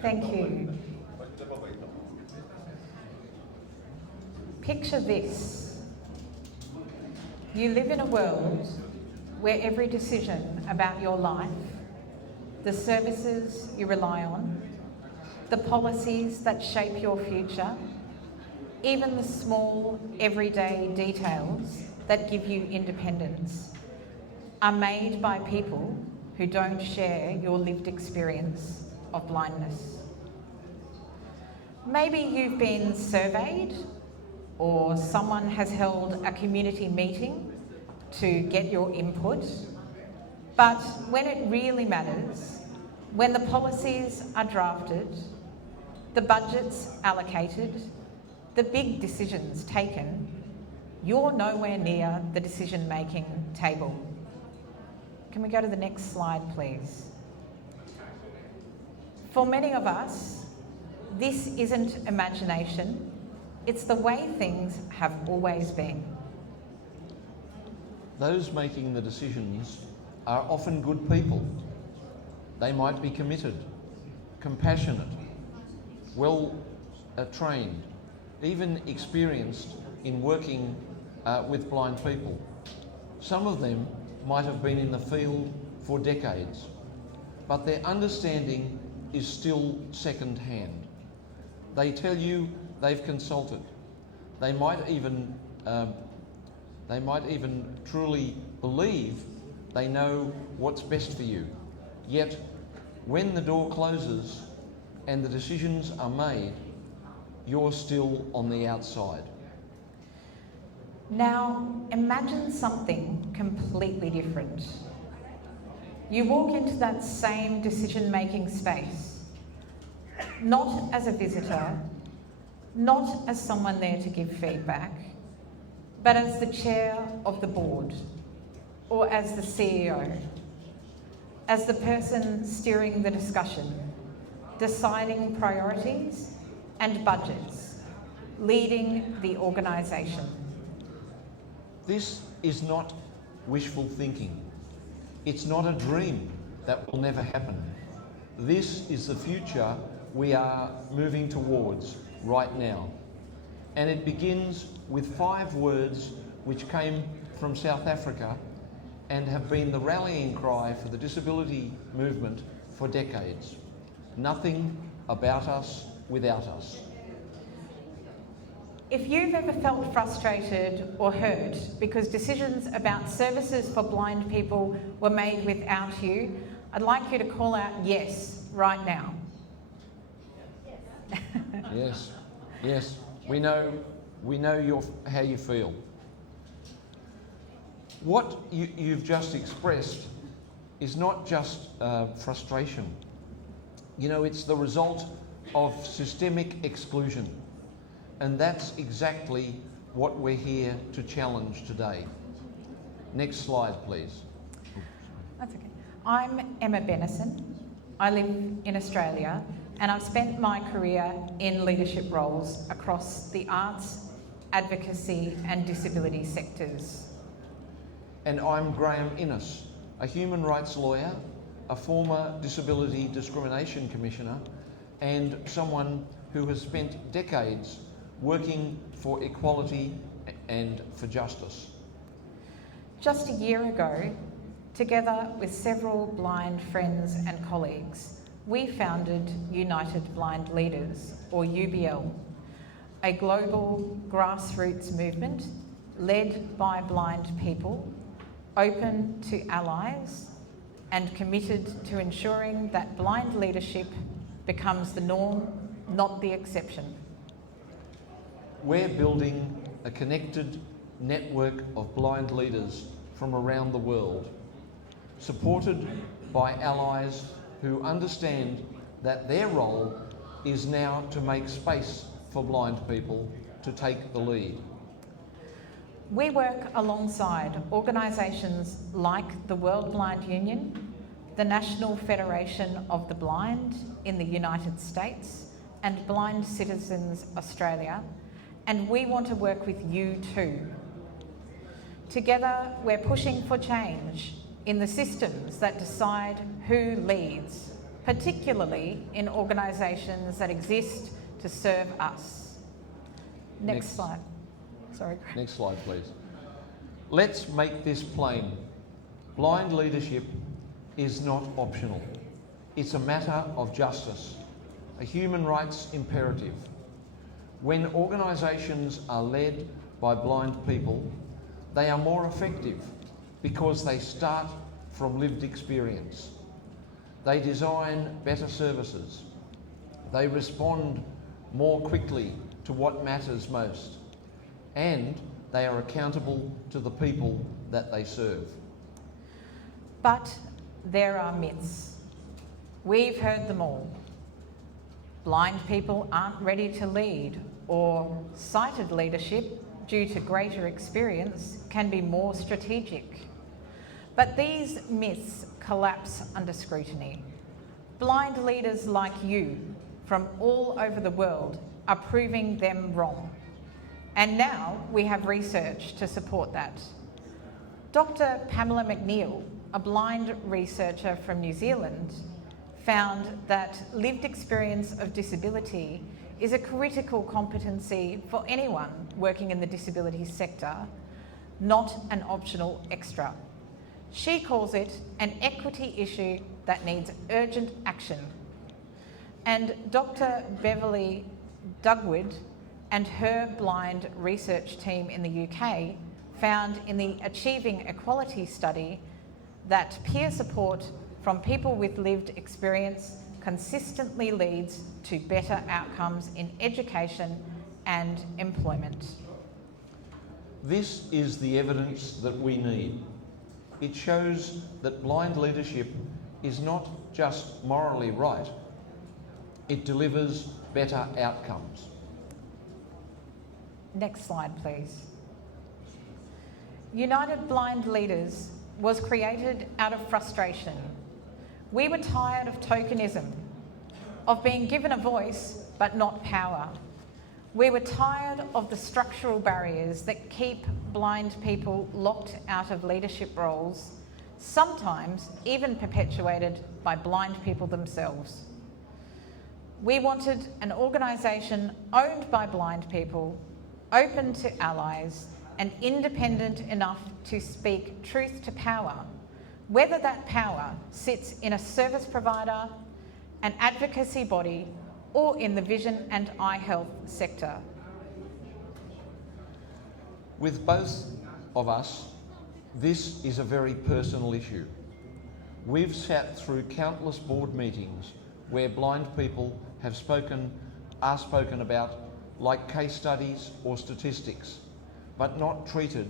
Thank you. Picture this. You live in a world where every decision about your life, the services you rely on, the policies that shape your future, even the small everyday details that give you independence, are made by people who don't share your lived experience of blindness. Maybe you've been surveyed, or someone has held a community meeting to get your input, but when it really matters, when the policies are drafted, the budgets allocated, the big decisions taken, you're nowhere near the decision-making table. Can we go to the next slide, please? For many of us, this isn't imagination, it's the way things have always been. Those making the decisions are often good people. They might be committed, compassionate, well trained, even experienced in working with blind people. Some of them might have been in the field for decades, but their understanding is still second-hand. They tell you they've consulted. They might even truly believe they know what's best for you. Yet, when the door closes and the decisions are made, you're still on the outside. Now, imagine something completely different. You walk into that same decision-making space, not as a visitor, not as someone there to give feedback, but as the chair of the board, or as the CEO, as the person steering the discussion, deciding priorities and budgets, leading the organisation. This is not wishful thinking. It's not a dream that will never happen. This is the future we are moving towards right now. And it begins with 5 words which came from South Africa and have been the rallying cry for the disability movement for decades. Nothing about us without us. If you've ever felt frustrated or hurt because decisions about services for blind people were made without you, I'd like you to call out yes right now. Yes, we know how you feel. What you've just expressed is not just frustration. You know, it's the result of systemic exclusion. And that's exactly what we're here to challenge today. Next slide, please. That's okay. I'm Emma Bennison. I live in Australia, and I've spent my career in leadership roles across the arts, advocacy and disability sectors. And I'm Graeme, a human rights lawyer, a former Disability Discrimination Commissioner, and someone who has spent decades working for equality and for justice. Just a year ago, together with several blind friends and colleagues, we founded United Blind Leaders, or UBL, a global grassroots movement led by blind people, open to allies, and committed to ensuring that blind leadership becomes the norm, not the exception. We're building a connected network of blind leaders from around the world, supported by allies who understand that their role is now to make space for blind people to take the lead. We work alongside organisations like the World Blind Union, the National Federation of the Blind in the United States, and Blind Citizens Australia, and we want to work with you too. Together, we're pushing for change in the systems that decide who leads, particularly in organisations that exist to serve us. Next slide. Sorry. Next slide, please. Let's make this plain. Blind leadership is not optional. It's a matter of justice, a human rights imperative. When organisations are led by blind people, they are more effective because they start from lived experience. They design better services. They respond more quickly to what matters most. And they are accountable to the people that they serve. But there are myths. We've heard them all. Blind people aren't ready to lead, or sighted leadership, due to greater experience, can be more strategic. But these myths collapse under scrutiny. Blind leaders like you from all over the world are proving them wrong. And now we have research to support that. Dr. Pamela McNeil, a blind researcher from New Zealand, found that lived experience of disability is a critical competency for anyone working in the disability sector, not an optional extra. She calls it an equity issue that needs urgent action. And Dr. Beverly Dugwood and her blind research team in the UK found in the Achieving Equality study that peer support from people with lived experience consistently leads to better outcomes in education and employment. This is the evidence that we need. It shows that blind leadership is not just morally right, it delivers better outcomes. Next slide, please. United Blind Leaders was created out of frustration. We were tired of tokenism, of being given a voice but not power. We were tired of the structural barriers that keep blind people locked out of leadership roles, sometimes even perpetuated by blind people themselves. We wanted an organisation owned by blind people, open to allies, and independent enough to speak truth to power, whether that power sits in a service provider, an advocacy body, or in the vision and eye health sector. With both of us, this is a very personal issue. We've sat through countless board meetings where blind people are spoken about like case studies or statistics, but not treated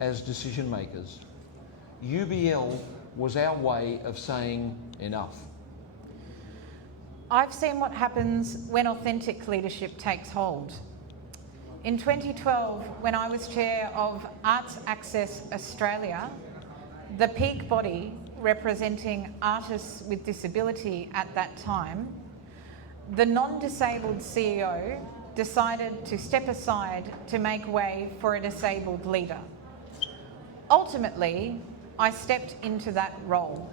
as decision makers. UBL was our way of saying enough. I've seen what happens when authentic leadership takes hold. In 2012, when I was chair of Arts Access Australia, the peak body representing artists with disability at that time, the non-disabled CEO decided to step aside to make way for a disabled leader. Ultimately, I stepped into that role.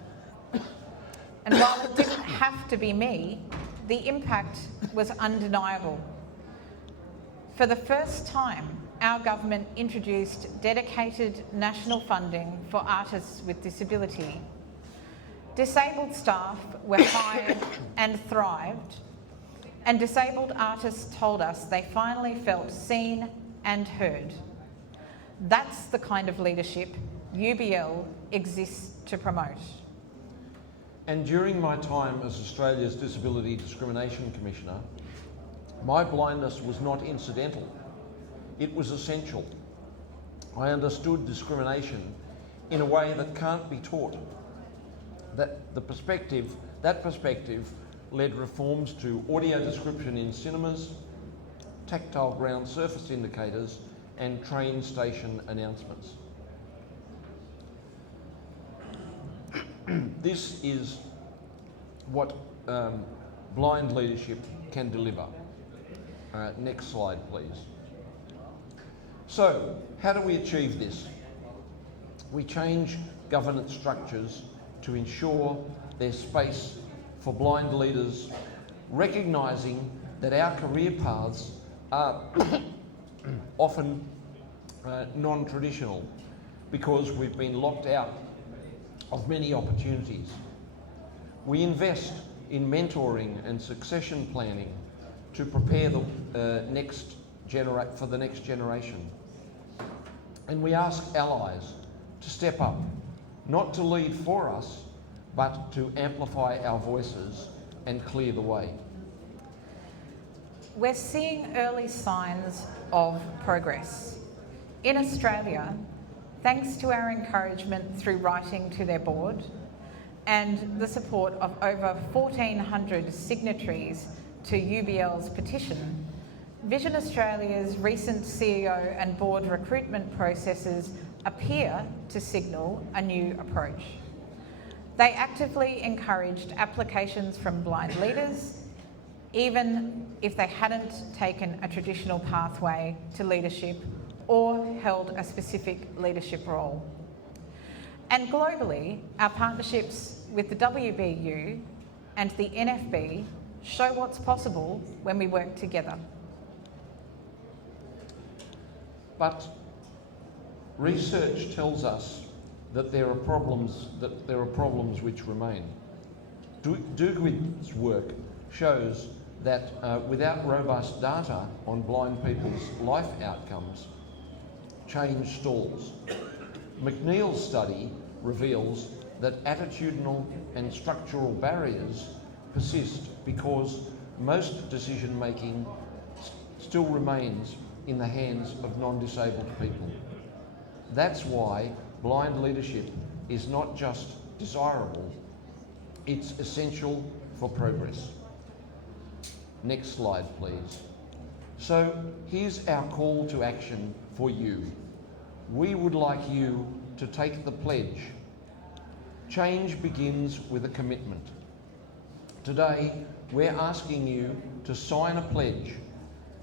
And while it didn't have to be me, the impact was undeniable. For the first time, our government introduced dedicated national funding for artists with disability. Disabled staff were hired and thrived, and disabled artists told us they finally felt seen and heard. That's the kind of leadership UBL exists to promote. And during my time as Australia's Disability Discrimination Commissioner, my blindness was not incidental, it was essential. I understood discrimination in a way that can't be taught. That perspective led reforms to audio description in cinemas, tactile ground surface indicators, and train station announcements. This is what blind leadership can deliver. Next slide, please. So, how do we achieve this? We change governance structures to ensure there's space for blind leaders, recognising that our career paths are often non-traditional because we've been locked out of many opportunities. We invest in mentoring and succession planning to prepare the for the next generation. And we ask allies to step up, not to lead for us, but to amplify our voices and clear the way. We're seeing early signs of progress. In Australia, thanks to our encouragement through writing to their board and the support of over 1,400 signatories to UBL's petition, Vision Australia's recent CEO and board recruitment processes appear to signal a new approach. They actively encouraged applications from blind leaders, even if they hadn't taken a traditional pathway to leadership or held a specific leadership role. And globally, our partnerships with the WBU and the NFB show what's possible when we work together. But research tells us that there are problems which remain. Dugwid's work shows that without robust data on blind people's life outcomes, change stalls. McNeil's study reveals that attitudinal and structural barriers persist because most decision making still remains in the hands of non-disabled people. That's why blind leadership is not just desirable, it's essential for progress. Next slide, please. So here's our call to action for you. We would like you to take the pledge. Change begins with a commitment. Today, we're asking you to sign a pledge,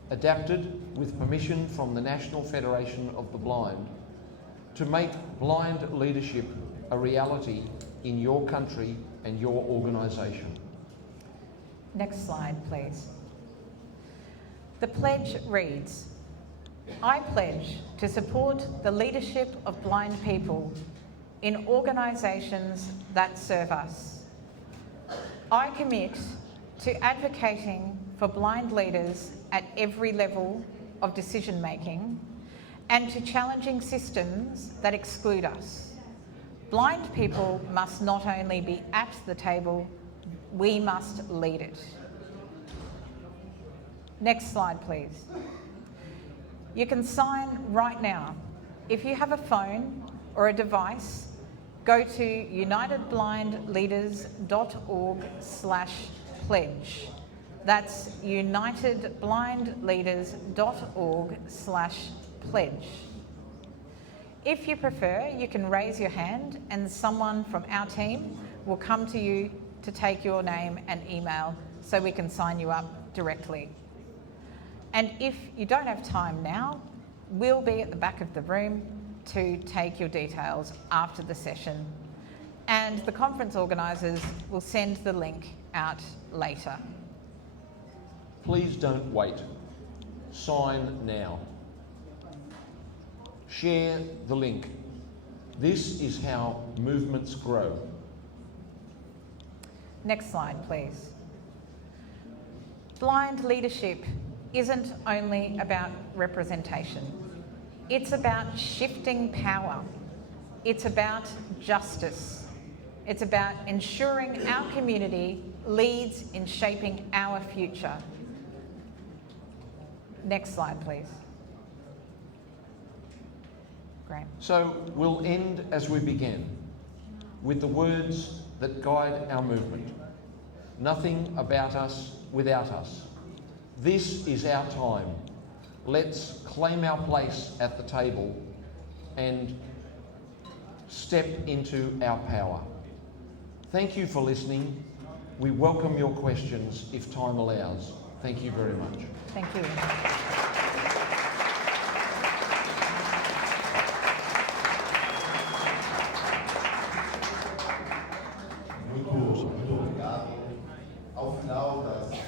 adapted with permission from the National Federation of the Blind, to make blind leadership a reality in your country and your organisation. Next slide, please. The pledge reads, I pledge to support the leadership of blind people in organisations that serve us. I commit to advocating for blind leaders at every level of decision making and to challenging systems that exclude us. Blind people must not only be at the table, we must lead it. Next slide, please. You can sign right now. If you have a phone or a device, go to unitedblindleaders.org/pledge. That's unitedblindleaders.org/pledge. If you prefer, you can raise your hand and someone from our team will come to you to take your name and email so we can sign you up directly. And if you don't have time now, we'll be at the back of the room to take your details after the session. And the conference organisers will send the link out later. Please don't wait. Sign now. Share the link. This is how movements grow. Next slide, please. Blind leadership isn't only about representation. It's about shifting power. It's about justice. It's about ensuring our community leads in shaping our future. Next slide, please. Graeme. So we'll end as we began, with the words that guide our movement. Nothing about us without us. This is our time. Let's claim our place at the table and step into our power. Thank you for listening. We welcome your questions if time allows. Thank you very much. Thank you.